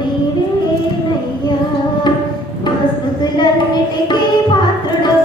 నీవేనయ్యా మా స్థుతులన్నిటికీ పాత్రుడు